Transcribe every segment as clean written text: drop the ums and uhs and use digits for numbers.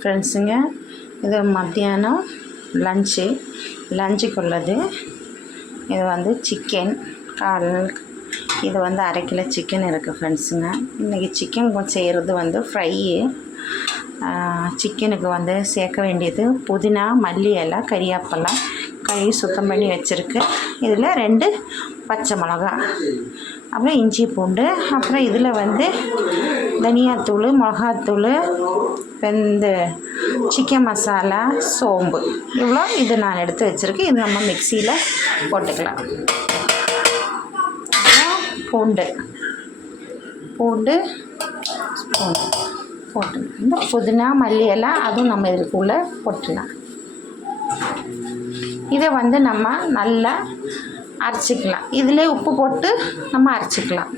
ஃப்ரெண்ட்ஸுங்க, இது மத்தியானம் லஞ்சுக்குள்ளது. இது வந்து சிக்கன் இது வந்து 1/2 கிலோ சிக்கன் இருக்குது ஃப்ரெண்ட்ஸுங்க. இன்றைக்கி சிக்கன் செய்கிறது வந்து ஃப்ரையு. சிக்கனுக்கு வந்து சேர்க்க வேண்டியது புதினா, மல்லி இலை, கறிவேப்பிலை கழுவி சுத்தம் பண்ணி வச்சுருக்கு. இதில் 2 பச்சை மிளகா, அப்புறம் இஞ்சி பூண்டு, அப்புறம் இதில் வந்து தனியாத்தூள், மிளகாத்தூள், இந்த சிக்கன் மசாலா, சோம்பு, இவ்வளோ இது நான் எடுத்து வச்சுருக்கேன். இது நம்ம மிக்சியில் போட்டுக்கலாம். பூண்டு போட்டு இந்த புதினா, மல்லி இலை அதுவும் நம்ம இதுக்குள்ளே போட்டுக்கலாம். இதை வந்து நம்ம நல்லா அரைச்சிக்கலாம். இதிலே உப்பு போட்டு நம்ம அரைச்சிக்கலாம்.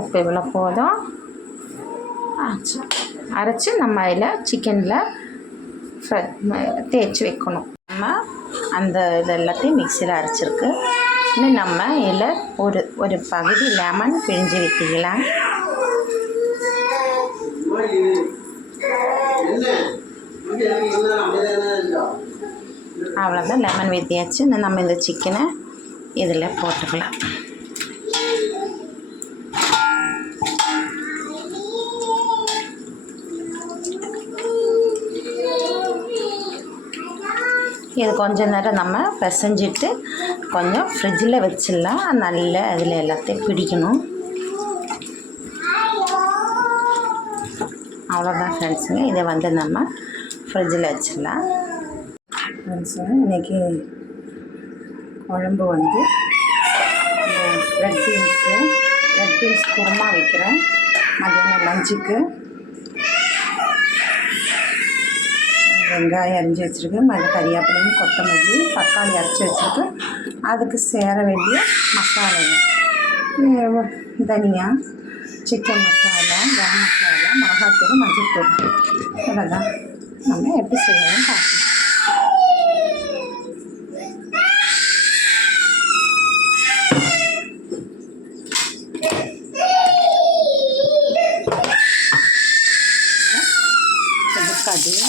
உப்பு இவ்வளோ போதும். அரைச்சி நம்ம இதில் சிக்கனில் தேய்ச்சி வைக்கணும். நம்ம அந்த இது எல்லாத்தையும் மிக்சியில் அரைச்சிருக்கு. இன்னும் நம்ம இதில் ஒரு பகுதி லெமன் பிழிஞ்சு வைக்கலாம். அவ்வளோதான், லெமன் ஊற்றியாச்சு. இன்னும் நம்ம இந்த சிக்கனை இதில் போட்டுக்கலாம். இது கொஞ்சம் நேரம் நம்ம பிசைஞ்சிட்டு கொஞ்சம் ஃப்ரிட்ஜில் வச்சிடலாம். நல்லா அதில் எல்லாத்தையும் பிடிக்கணும். அவ்வளோதான் ஃப்ரெண்ட்ஸுங்க. இதை வந்து நம்ம ஃப்ரிட்ஜில் வச்சிடலாம். ஃப்ரெண்ட்ஸுங்க, இன்றைக்கி குழம்பு வந்து ரெட் பீன்ஸ் குருமா வைக்கிறேன் மதியானம் லஞ்சுக்கு. வெங்காயம் அரிஞ்சு வச்சுருக்கேன், கறிவேப்பிலையும், கொத்தமல்லி, தக்காளி அரைச்சி வச்சுருக்கேன். அதுக்கு சேர வேண்டிய மசாலாங்க தனியா, சிக்கன் மசாலா, கரம் மசாலா, மிளகாத்தூள், மஞ்சள்தூள். இவ்வளோதான். நம்ம எப்படி செய்யணும்னு பார்க்கலாம். கடுகு,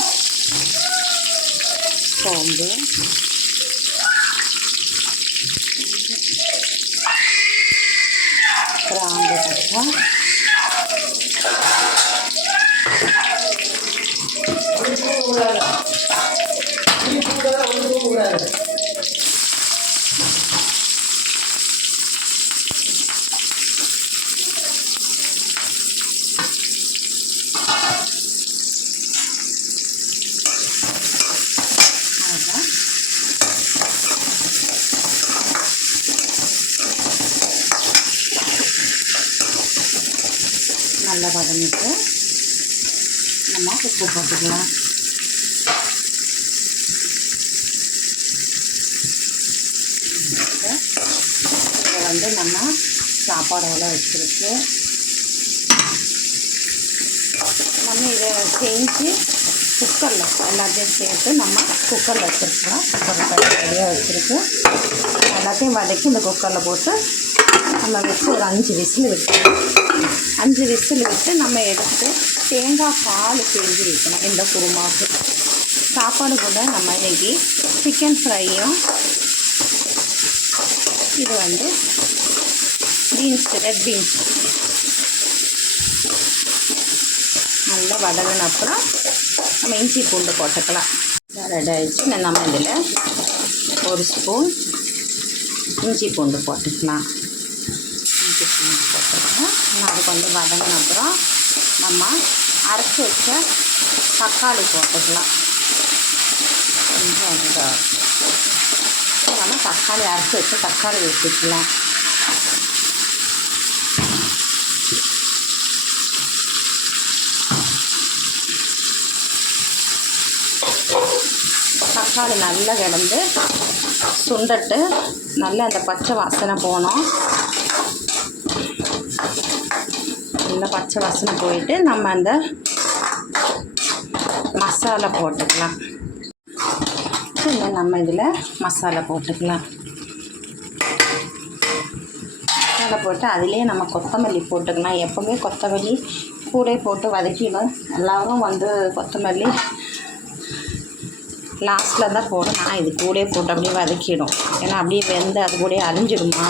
சோம்பு, கிராம்பு, பட்டை, நல்லா வதங்கிட்டு நம்ம உப்பு போட்டுக்கலாம். இதை வந்து நம்ம சாப்பாடோட வச்சுருக்கு. நம்ம இதை செஞ்சு குக்கரில் எல்லாத்தையும் சேர்த்து நம்ம குக்கரில் வச்சுருக்கலாம். குக்கரில் ரெடியாக வச்சுருக்கு. எல்லாத்தையும் வதக்கி இந்த குக்கரில் போட்டு நம்ம வச்சு ஒரு 5 விசில் விட்டுருவோம். 5 விசில் விட்டு நம்ம எடுத்து தேங்காய் பால் பிழிஞ்சு வைக்கணும். இந்த குருமாவுக்கு சாப்பாடு கூட நம்ம இன்றைக்கி சிக்கன் ஃப்ரையும், இது வந்து ரெட் பீன்ஸ் நல்லா வதங்கின அப்புறம் நம்ம இஞ்சி பூண்டு போட்டுக்கலாம். ரெடி ஆகிடுச்சு. நம்ம இதில் 1 ஸ்பூன் இஞ்சி பூண்டு போட்டுக்கலாம். இஞ்சி பூண்டு போட்டுக்கலாம். அது கொஞ்சம் வதங்கின அப்புறம் நம்ம அரைச்சி வச்ச தக்காளி போட்டுக்கலாம். கொஞ்சம் நம்ம தக்காளி அரைச்சி வச்ச தக்காளி ஊற்றிக்கலாம். தக்காளி நல்லா கிடந்து சுண்டட்டு நல்லா அந்த பச்சை வாசனை போகணும். நல்லா பச்சை வாசனை போயிட்டு நம்ம அந்த மசாலா போட்டுக்கலாம். நம்ம இதில் மசாலா போட்டுக்கலாம். மசாலா போட்டு அதிலே நம்ம கொத்தமல்லி போட்டுக்கலாம். எப்போவுமே கொத்தமல்லி கூட போட்டு வதக்கிடும். எல்லோரும் வந்து கொத்தமல்லி லாஸ்ட்டில் தான் போடும். நான் இது கூட போட்டு அப்படியே வதக்கிடும். ஏன்னா அப்படியே வெந்து அது கூட அரிஞ்சிடுமா,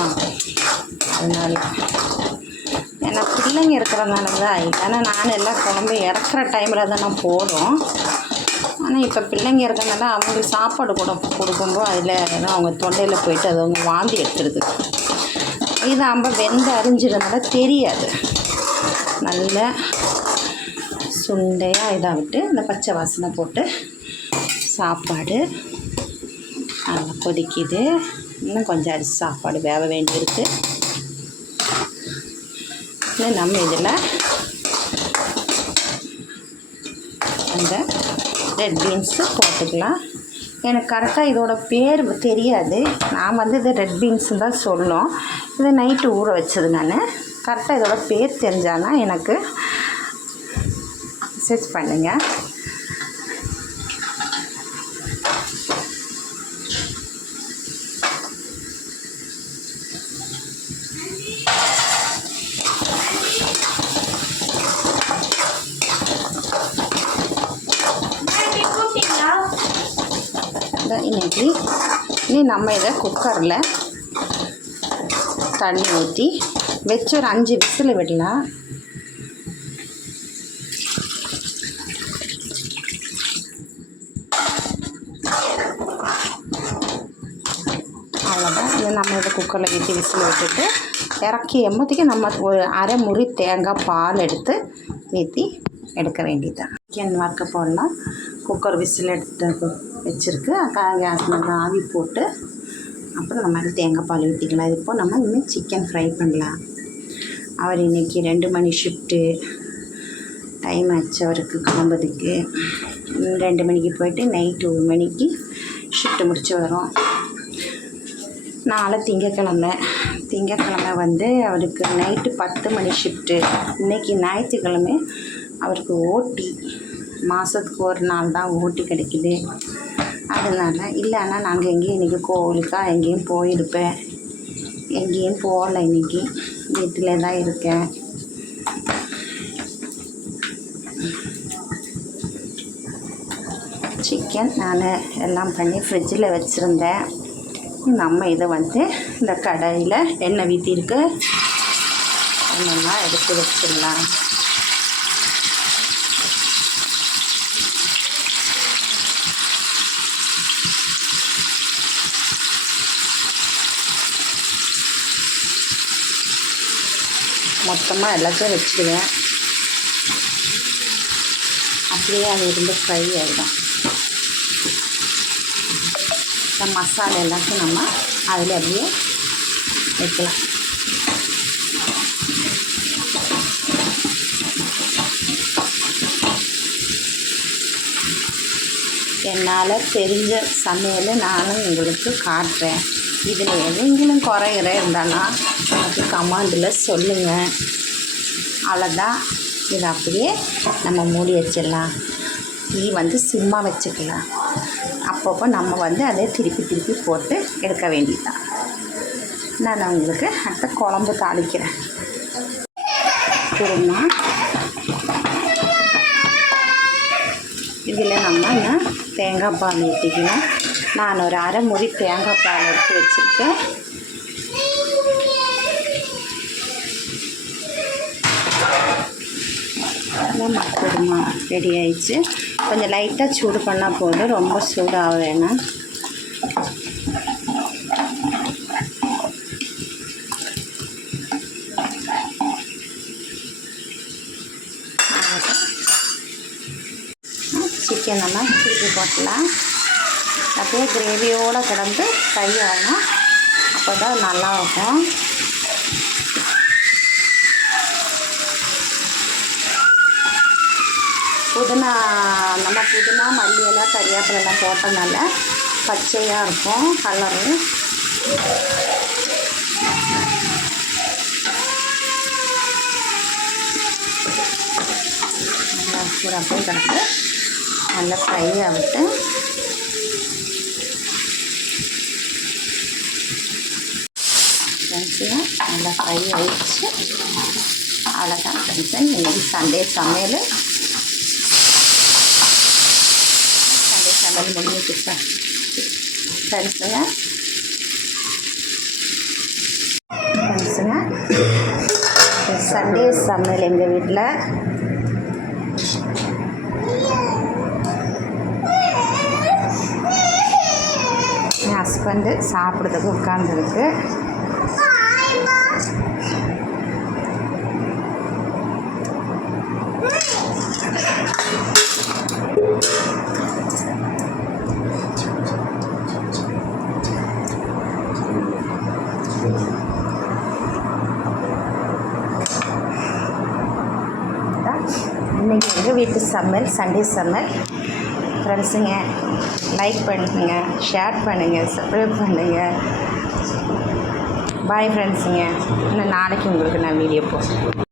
அதனால. ஏன்னா பிள்ளைங்க இருக்கிறதுனால தான். இல்லைன்னா நான் எல்லாம் குழம்பு இறக்குற டைமில் தான் நான் போடும். ஆனால் இப்போ பிள்ளைங்க இருக்கிறதுனால அவங்களுக்கு சாப்பாடு கொடுக்கும்போது அதில் அவங்க தொண்டையில் போயிட்டு அது அவங்க வாந்தி எடுத்துருது. இது நம்ம வெந்து அரிஞ்சிடுறதுனால தெரியாது. நல்ல சுண்டையாக இதாக விட்டு இந்த பச்சை வாசனை போட்டு சாப்பாடு நல்லா கொதிக்குது. இன்னும் கொஞ்சம் அரிசி சாப்பாடு வேக வேண்டியிருக்கு. இன்னும் நம்ம இதில் அந்த ரெட் பீன்ஸு போட்டுக்கலாம். எனக்கு கரெக்டாக இதோட பேர் தெரியாது. நான் வந்து இது ரெட் பீன்ஸுன்னு தான் சொல்லும். இதை நைட்டு ஊற வச்சது. நான் கரெக்டாக இதோட பேர் தெரிஞ்சானா எனக்கு மெசேஜ் பண்ணுங்கள். இனி நம்ம இதை குக்கரில் தண்ணி ஊற்றி வச்சு ஒரு 5 விசில் விடலாம். அவ்வளோதான். இது நம்ம இதை குக்கரில் ஊற்றி விசில் விட்டுட்டு இறக்கி எம்மத்துக்கு நம்ம ஒரு அரை முறி தேங்காய் பால் எடுத்து ஊற்றி எடுக்க வேண்டியதுதான். சிக்கன் வறுக்க போடலாம். குக்கர் விசில் எடுத்து வச்சுருக்கு. கேஸ் மேலே ஆவி போட்டு அப்புறம் நம்ம தேங்காய் பால் ஊற்றிக்கலாம். இது இப்போ நம்ம இன்னும் சிக்கன் ஃப்ரை பண்ணலாம். அவர் இன்றைக்கி 2 மணி ஷிஃப்ட்டு டைம் ஆச்சு அவருக்கு கிளம்புறதுக்கு. 2 மணிக்கு போயிட்டு நைட்டு 1 மணிக்கு ஷிஃப்ட்டு முடிச்சு வரோம். நாளை திங்கக்கிழமை வந்து அவருக்கு நைட்டு 10 மணி ஷிஃப்ட்டு. இன்றைக்கி ஞாயிற்றுக்கிழமை அவருக்கு ஓட்டி. மாதத்துக்கு ஒரு நாள் தான் ஓட்டி கிடைக்குது. அதனால் இல்லைன்னா நாங்கள் எங்கேயும் இன்றைக்கி கோவிலுக்காக எங்கேயும் போயிருப்பேன். எங்கேயும் போகல. இன்றைக்கி வீட்டில் தான் இருக்கேன். சிக்கன் நான் எல்லாம் பண்ணி ஃப்ரிட்ஜில் வச்சுருந்தேன். நம்ம இதை வந்து இந்த கடாயில் எண்ணெய் ஊற்றிருக்கு. எண்ணெய்லாம் எடுத்து வச்சிடலாம். மொத்தமாக எல்லாத்தையும் வச்சுடுவேன். அப்படியே அது இருந்து ஃப்ரை ஆகிடும். இந்த மசாலா எல்லாத்தையும் நம்ம அதில் அப்படியே வைக்கலாம். என்னால் தெரிஞ்ச சமையல் நானும் உங்களுக்கு காட்டுறேன். இதில் எதுங்களும் குறைகிற இருந்தானா எனக்கு கமெண்டில் சொல்லுங்கள். அவ்வளோதான். இதை அப்படியே நம்ம மூடி வச்சிடலாம். நீ வந்து சும்மா வச்சுக்கலாம். அப்பப்போ நம்ம வந்து அதை திருப்பி போட்டு எடுக்க வேண்டியதுதான். நான் உங்களுக்கு அடுத்த குழம்பு தாளிக்கிறேன். குருமா இதில் நம்ம தேங்காய் பால் ஊற்றிக்கணும். நான் ஒரு அரை முறி தேங்காய் பால் எடுத்து வச்சுருக்கேன். நம்ம குருமா ரெடி ஆயிடுச்சு. கொஞ்சம் லைட்டாக சூடு பண்ணால் போதும். ரொம்ப சூடாக வேணாம். சிக்கன் நம்ம திருப்பி போட்டலாம். அப்படியே கிரேவியோடு கிடந்து ஃப்ரை ஆகணும். அப்போ தான் நல்லாயிருக்கும். புதினா மல்லி எல்லாம் கறிவேப்பிலெல்லாம் போட்டதுனால பச்சையாக இருக்கும் கலரு. நல்லா சூடாக போய் கிடக்கு. நல்லா ஃப்ரை ஆகிட்டு நல்லா ஃப்ரை ஆயிடுச்சு. அவ்வளோதான் ஃப்ரெண்ட்ஸு, இன்றைக்கி சண்டே சமையல் முடிஞ்சிச்சு ஃப்ரெண்ட்ஸுங்க. சண்டே சமையல் எங்கள் வீட்டில் என் ஹஸ்பண்டு சாப்பிட்றதுக்கு உட்காந்துருக்கு. இன்றைக்கி எங்கள் வீட்டு சமையல் சண்டே சமையல் ஃப்ரெண்ட்ஸுங்க. லைக் பண்ணுங்கள், ஷேர் பண்ணுங்கள், சப்ஸ்கிரைப் பண்ணுங்கள். பாய் ஃப்ரெண்ட்ஸுங்க. இன்னும் நாளைக்கு உங்களுக்கு நான் வீடியோ போடுறேன்.